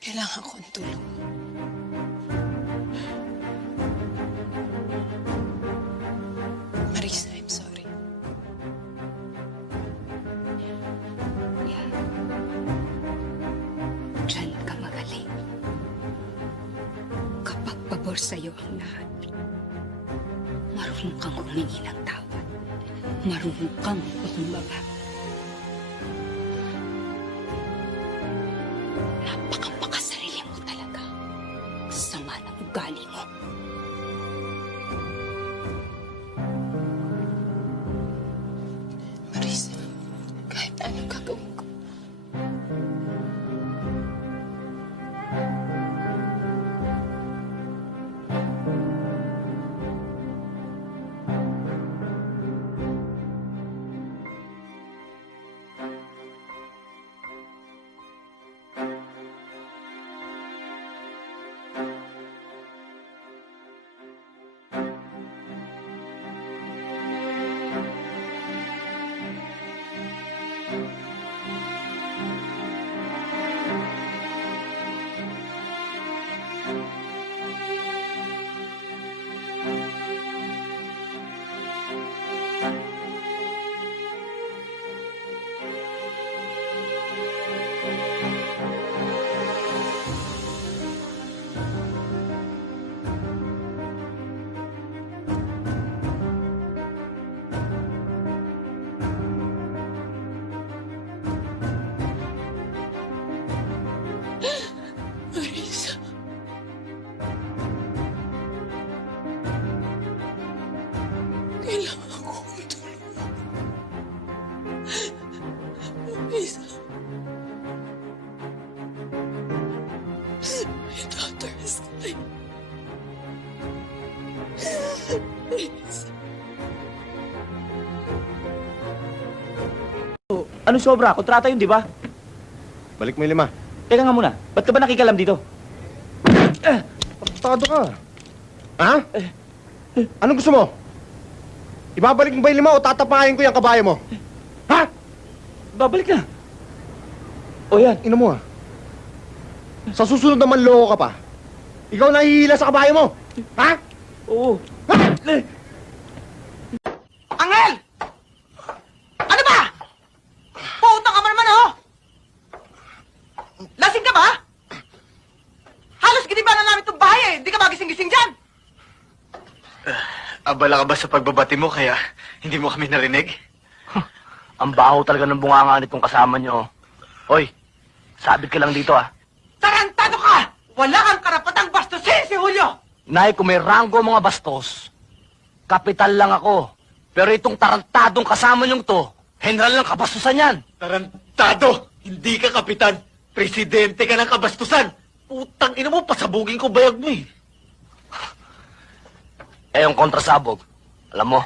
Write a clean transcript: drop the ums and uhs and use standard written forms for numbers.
Kailangan ko ng tulong. Marisa, I'm sorry. Yan. Diyan ka magaling. Kapag pabor sa'yo ang lahat, marunong kang humingi ng tawad. Marunong kang magpakumbaba. Napakapakasarili mo talaga. Sama ng ugali mo. Marisa, kahit anong gagawin ko. Marisa. Kailangan ko ng tulong. Marisa. My daughter is dying. Marisa. Ano sobra? Kontrata yun, di ba? Balik mo yung 5. Teka nga muna, ba't ka ba nakikalam dito? Apektado ka. Ha? Anong gusto mo? Ibabalik mo ba yung 5 o tatapahin ko yung kabayo mo? Ha? Babalik na. O yan. Ino mo Sa susunod naman loko ka pa. Ikaw nahihila sa kabayo mo. Ha? Oo. Ha? Angel! Ano ba? Puutang ka naman, oh! Lasing ka ba? Halos giniba na namin itong bahay, eh. Hindi ka magising-gising dyan. Abala ka ba sa pagbabati mo kaya hindi mo kami narinig? Ang baho talaga ng bunganga nitong kasama nyo. Hoy, sabit ka lang dito ah. Tarantado ka! Wala kang karapatang bastusin si Julio! Nay, kung may ranggo mga bastos, kapital lang ako. Pero itong tarantadong kasama nyong to, general ng kabastusan yan. Tarantado! Hindi ka kapitan! Presidente ka ng kabastusan! Putang ina mo, pasabugin ko bayag mo eh. Eh, yung kontrasabog, alam mo,